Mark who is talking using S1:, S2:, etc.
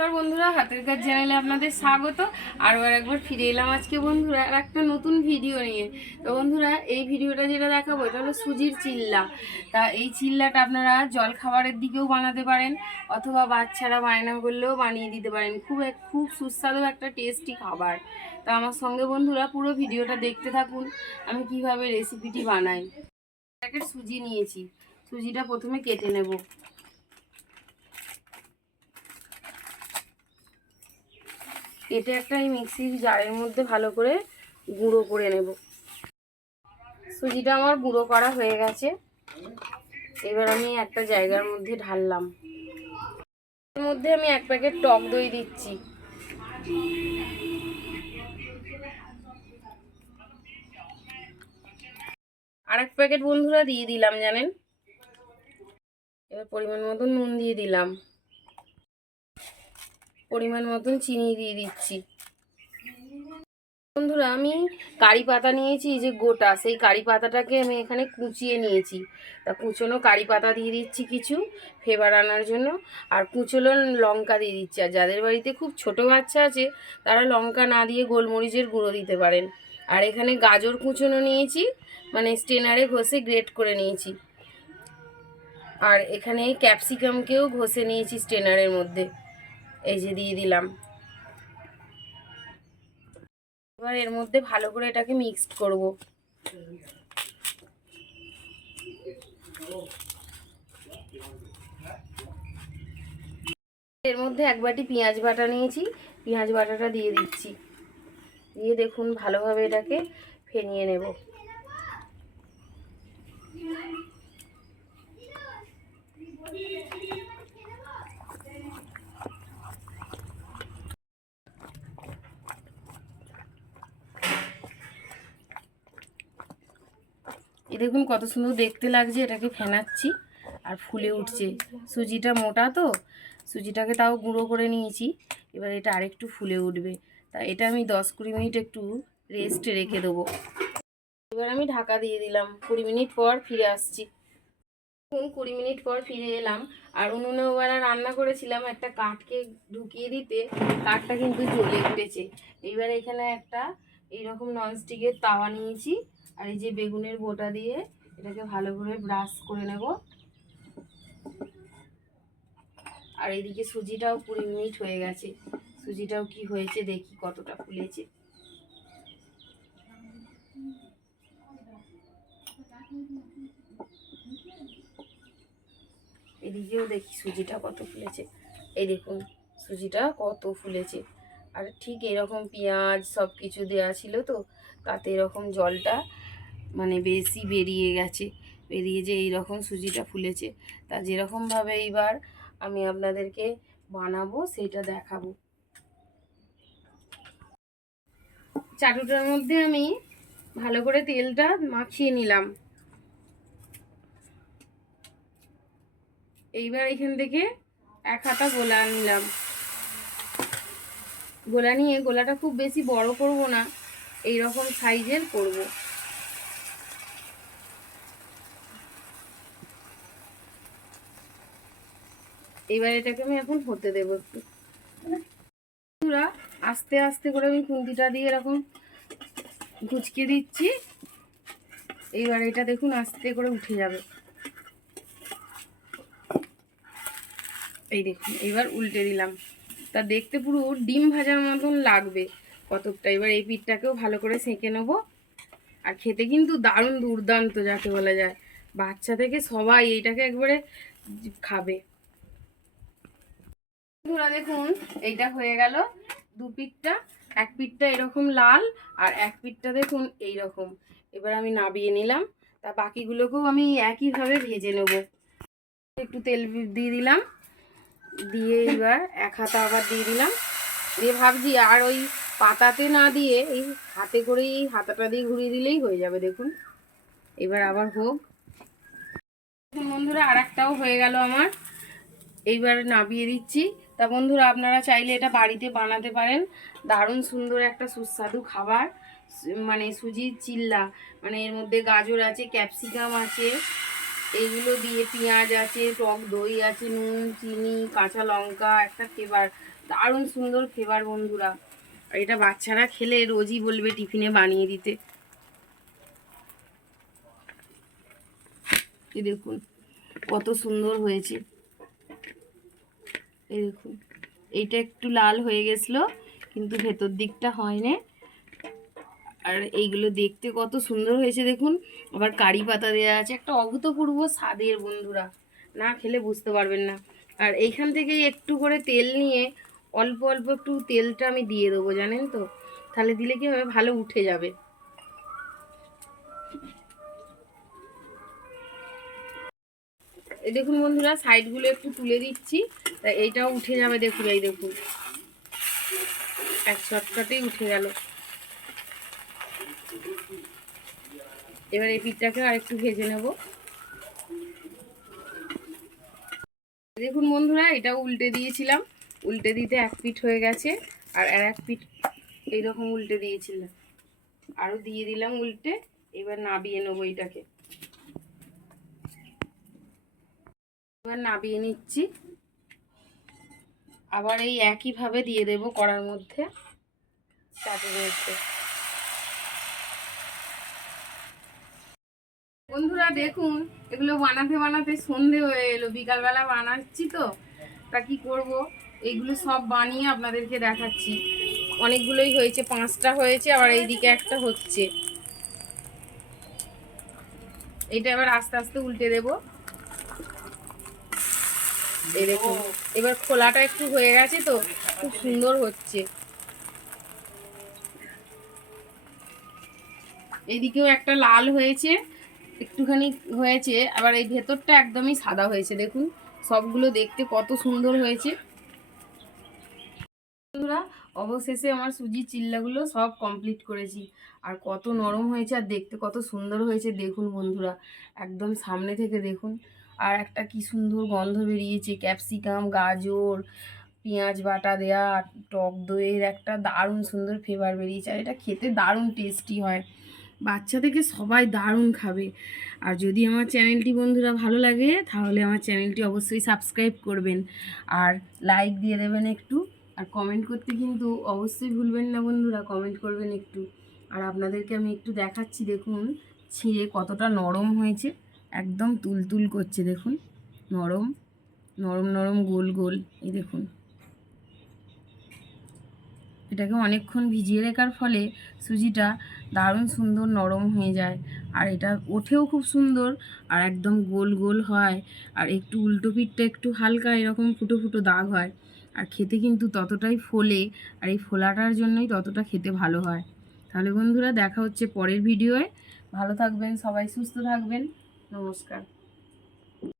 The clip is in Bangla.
S1: নমস্কার বন্ধুরা, হাতের কাজ চ্যানেলে আপনাদের স্বাগত। আরও একবার ফিরে এলাম আজকে বন্ধুরা, আর একটা নতুন ভিডিও নিয়ে। তো বন্ধুরা, এই ভিডিওটা যেটা দেখাবো, এটা হলো সুজির চিল্লা। তা এই চিল্লাটা আপনারা জল খাবারের দিকেও বানাতে পারেন, অথবা বাচ্চারা বায়না করলেও বানিয়ে দিতে পারেন। খুব এক- খুব সুস্বাদু একটা টেস্টি খাবার। তা আমার সঙ্গে বন্ধুরা, পুরো ভিডিওটা দেখতে থাকুন, আমি কীভাবে রেসিপিটি বানাই। প্যাকেট সুজি নিয়েছি। সুজিটা প্রথমে কেটে নেব। কেটে একটা এই মিক্সির জারের মধ্যে ভালো করে গুঁড়ো করে নেব। সুজিটা আমার গুঁড়ো করা হয়ে গেছে। এবার আমি একটা জায়গার মধ্যে ঢাললাম। এর মধ্যে আমি এক প্যাকেট টক দই দিচ্ছি। আরেক প্যাকেট বন্ধুরা দিয়ে দিলাম, জানেন? এবার পরিমাণ মতো নুন দিয়ে দিলাম। পরিমাণ মতন চিনি দিয়ে দিচ্ছি। বন্ধুরা, আমি কারি পাতা নিয়েছি যে গোটা, সেই কারি পাতাটাকে আমি এখানে কুচিয়ে নিয়েছি। তা কুচোনো কারি পাতা দিয়ে দিচ্ছি কিছু ফ্লেভার আনার জন্য, আর কুচনো লঙ্কা দিয়ে দিচ্ছি। আর যাদের বাড়িতে খুব ছোট বাচ্চা আছে, তারা লঙ্কা না দিয়ে গোলমরিচের গুঁড়ো দিতে পারেন। আর এখানে গাজর কুচনো নিয়েছি মানে স্টেনারে ঘষে গ্রেট করে নিয়েছি। আর এখানে ক্যাপসিকামকেও ঘষে নিয়েছি স্টেনারের মধ্যে। এই যে দিয়ে দিলাম। এবার এর মধ্যে ভালো করে এটাকে মিক্সড করব। এর মধ্যে এক বাটি পেঁয়াজ বাটা নিয়েছি। পেঁয়াজ বাটাটা দিয়ে দিচ্ছি। দিয়ে দেখুন ভালোভাবে এটাকে ফেনিয়ে নেব। দেখুন কত সুন্দর দেখতে লাগছে, এটাকে ফেনাচ্ছি আর ফুলে উঠছে। সুজিটা মোটা তো, সুজিটাকে তাও গুঁড়ো করে নিয়েছি। এবার এটা আরেকটু ফুলে উঠবে। তা এটা আমি দশ কুড়ি মিনিট একটু রেস্টে রেখে দেবো। এবার আমি ঢাকা দিয়ে দিলাম। কুড়ি মিনিট পর ফিরে আসছি। কুড়ি মিনিট পর ফিরে এলাম। আর উনুনে ওবেলা রান্না করেছিলাম একটা কাঠকে ঢুকিয়ে দিতে, কাঠটা কিন্তু জ্বলে উঠেছে। এইবার এখানে একটা এইরকম ননস্টিকের তাওয়া নিয়েছি। আর এই যে বেগুনের বোটা দিয়ে এটাকে ভালো করে ব্রাশ করে নেব। আর এদিকে সুজিটাও কুড়ি মিনিট হয়ে গেছে। সুজিটাও কি হয়েছে দেখি কতটা ফুলেছে। এদিকেও দেখি সুজিটা কত ফুলেছে। এই দেখুন, সুজিটা কত ফুলেছে। আর ঠিক এরকম পেঁয়াজ সব কিছু দেওয়া ছিল তো, তাতে এরকম জলটা মানে বেশি বেরিয়ে গেছে, বেরিয়ে যে এইরকম সুজিটা ফুলেছে, তা যেরকমভাবে এইবার আমি আপনাদেরকে বানাবো সেটা দেখাবো। চাটুটার মধ্যে আমি ভালো করে তেলটা মাখিয়ে নিলাম। এইবার এখান থেকে এক হাতা গোলা নিলাম। গোলা নিয়ে গোলাটা খুব বেশি বড় করব না এই রকম সাইজের করব। এবার এটাকে আমি এখন হতে দেবো একটু। আস্তে আস্তে করে আমি খুন্তিটা দিয়ে এরকম গুচকে দিচ্ছি। এইবার এটা দেখুন, আস্তে করে উঠে যাবে। এই দেখুন, এবার উল্টে দিলাম। তা দেখতে পুরো ডিম ভাজার মতন লাগবে কতকটা। এবার এই পিঠটাকেও ভালো করে সেঁকে নেব। আর খেতে কিন্তু দারুণ দুর্দান্ত যাকে বলা যায়। বাচ্চা থেকে সবাই এইটাকে একবারে খাবে। বন্ধুরা, দেখুন, এইটা হয়ে গেল। দু পিঠটা, এক পিঠটা এরকম লাল আর এক পিঠটা দেখুন এই রকম এবার আমি নাবিয়ে নিলাম। তা বাকিগুলোকেও আমি একইভাবে ভেজে নেব। একটু তেল দিয়ে দিলাম। দিয়ে এবার এক হাতা আবার দিয়ে দিলাম। দিয়ে ভাবছি, আর ওই পাতাতে না দিয়ে এই হাতে করে এই হাতাটা দিয়ে ঘুরিয়ে দিলেই হয়ে যাবে, দেখুন। এবার আবার হোক। বন্ধুরা আর হয়ে গেল আমার। এইবার নাবিয়ে দিচ্ছি। তা বন্ধুরা, আপনারা চাইলে এটা বাড়িতে বানাতে পারেন। দারুণ সুন্দর একটা সুস্বাদু খাবার। মানে সুজির চিল্লা মানে এর মধ্যে গাজর আছে, ক্যাপসিকাম আছে এইগুলো দিয়ে পেঁয়াজ আছে, টক দই আছে, নুন, চিনি, কাঁচা লঙ্কা, একটা ফ্লেভার। দারুণ সুন্দর ফেবার বন্ধুরা। আর এটা বাচ্চারা খেলে রোজই বলবে টিফিনে বানিয়ে দিতে। দেখুন, কত সুন্দর হয়েছে। এই দেখুন এইটা একটু লাল হয়ে গেছিল, কিন্তু ভেতর দিকটা হয়নি। আর এইগুলো দেখতে কত সুন্দর হয়েছে দেখুন। আবার কারি পাতা দেওয়া আছে, একটা অভূতপূর্ব স্বাদের বন্ধুরা। না খেলে বুঝতে পারবেন না। আর এইখান থেকে একটু করে তেল নিয়ে অল্প অল্প একটু তেলটা আমি দিয়ে দেবো, জানেন তো? তাহলে দিলে কি হবে? ভালো উঠে যাবে। এই দেখুন বন্ধুরা, সাইডগুলো একটু তুলে দিচ্ছি। তা এইটাও উঠে যাবে দেখুন, এই দেখুন। এক শর্টকাটেই উঠে গেল। এবার এই পিঠটাকে আর একটু ভেজে নেব। দেখুন বন্ধুরা, এটাও উল্টে দিয়েছিলাম। উল্টে দিতে এক পিঠ হয়ে গেছে, আর আর এক পিঠ এইরকম উল্টে দিয়েছিলাম। আরও দিয়ে দিলাম উল্টে, এবার নাবিয়ে নেব এইটাকে এবার নাবিয়ে নিচ্ছি। আবার এই একইভাবে দিয়ে দেব কড়ার মধ্যে মধ্যে বন্ধুরা দেখুন, এগুলো বানাতে বানাতে সন্ধে হয়ে এলো, বিকালবেলা বানাচ্ছি তো, তা কি করব? এইগুলো সব বানিয়ে আপনাদেরকে দেখাচ্ছি। অনেকগুলোই হয়েছে, পাঁচটা হয়েছে, আবার এইদিকে একটা হচ্ছে। এটা এবার আস্তে আস্তে উল্টে দেব। এই দেখুন, এবার খোলাটা একটু হয়ে গেছে তো, খুব সুন্দর হচ্ছে। এইদিকেও একটা লাল হয়েছে, একটুখানি হয়েছে, আবার এই ভেতরটা একদমই সাদা হয়েছে, দেখুন, সবগুলো দেখতে কত সুন্দর হয়েছে। বন্ধুরা, অবশেষে আমার সুজির চিল্লাগুলো সব কমপ্লিট করেছি। আর কত নরম হয়েছে আর দেখতে কত সুন্দর হয়েছে, দেখুন বন্ধুরা, একদম সামনে থেকে দেখুন। আর একটা কি সুন্দর গন্ধ বেরিয়েছে, ক্যাপসিকাম, গাজর, পেঁয়াজ বাটা দেয়া, টক দইয়ের একটা দারুণ সুন্দর ফ্লেভার বেরিয়েছে, আর এটা খেতে দারুণ টেস্টি হয়। বাচ্চা থেকে সবাই দারুণ খাবে। আর যদি আমার চ্যানেলটি বন্ধুরা ভালো লাগে, তাহলে আমার চ্যানেলটি অবশ্যই সাবস্ক্রাইব করবেন। আর লাইক দিয়ে দেবেন একটু। আর কমেন্ট করতে কিন্তু অবশ্যই ভুলবেন না বন্ধুরা কমেন্ট করবেন একটু। আর আপনাদেরকে আমি একটু দেখাচ্ছি, দেখুন, ছিঁড়ে কতটা নরম হয়েছে। একদম তুলতুল করছে, দেখুন। নরম নরম নরম, গোল গোল, এই দেখুন। এটাকে অনেকক্ষণ ভিজিয়ে রাখার ফলে সুজিটা দারুণ সুন্দর নরম হয়ে যায়। আর এটা ওঠেও খুব সুন্দর আর একদম গোল গোল হয়। আর একটু উল্টো পিঠটা একটু হালকা এরকম ফুটো ফুটো দাগ হয়। আর খেতে কিন্তু ততটাই ফোলে আর এই ফোলাটার জন্যই ততটা খেতে ভালো হয়। তাহলে বন্ধুরা দেখা হচ্ছে পরের ভিডিওয়ে। ভালো থাকবেন, সবাই সুস্থ থাকবেন। নমস্কার